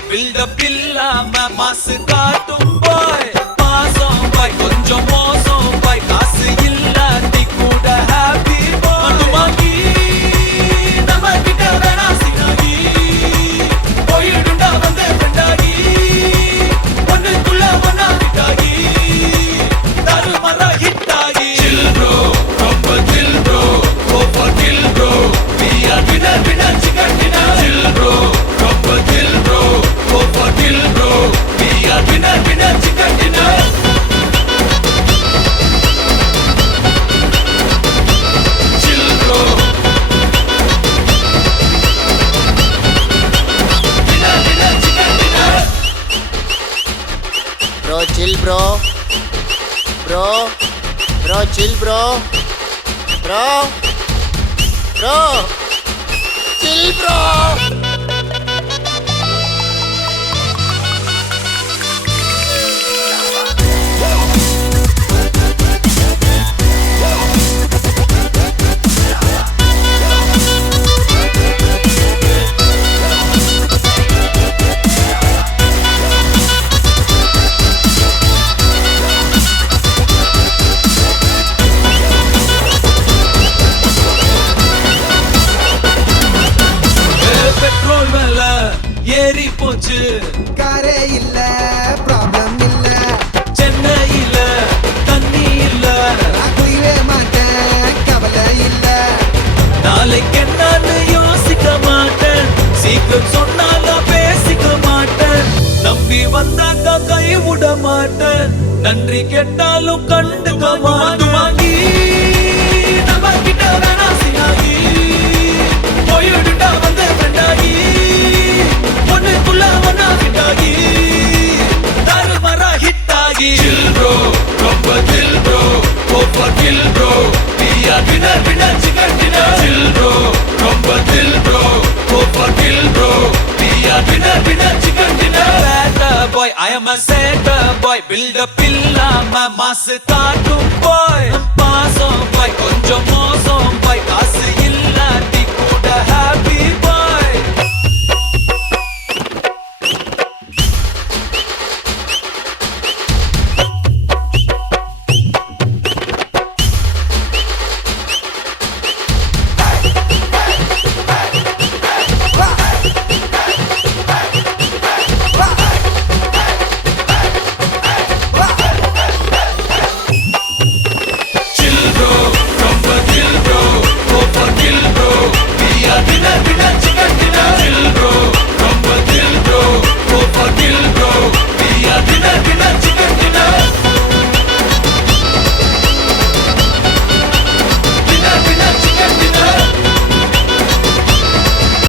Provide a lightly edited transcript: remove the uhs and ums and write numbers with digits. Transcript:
பாய் build up இல்லாம மாசு காட்டும் பாய் மாசம் பாய் கொஞ்சம் மோசம் பாய் காசு இல்லாட்டி கூட ஹாப்பி பாய் துமாக்கி நம்ம கிட்ட வேணா சினாகி போயிடுண்டா வந்து ஃப்ரெண்டாகி ஒண்ணுக்குள்ள ஒன்னா விட்டாகி தாரு மர ஹிட்டாகி chill bro ரொம்ப chill bro go for kill bro we are winner chicken dinner chill bro ரொம்ப chill bro go for kill bro we are winner chicken dinner chill bro winner chicken dinner Bro, chill, bro. Bro, chill, bro. Bro, chill, bro. Petrol விலை ஏறி போச்சு காரே இல்ல problem இல்ல சென்னையில தண்ணி இல்ல நான் குடிவே மாட்டேன் கவலை இல்ல நாளைக்கு என்னன்னு யோசிக்க மாட்டேன் சீக்கிரம் சொன்னாலும் பேசிக்க மாட்டேன் நம்பி வந்தாக்கா கை விட மாட்டேன் நன்றி கேட்டாலும் கண்டுக்க மாட்டேன் வாங்கி நம்ம கிட்ட வேணா சினாகி போயிடுண்டா வந்து ஃப்ரெண்டாகி ஒண்ணுக்குள்ள ஒன்னா விட்டாகி தாரு மர ஹிட்டாகி chill bro ரொம்ப chill bro go for kill bro we are winner chicken dinner chill bro ரொம்ப chill bro go for kill bro we are winner chicken dinner bad boy I am a sad boy build up இல்லாம மாசு காட்டு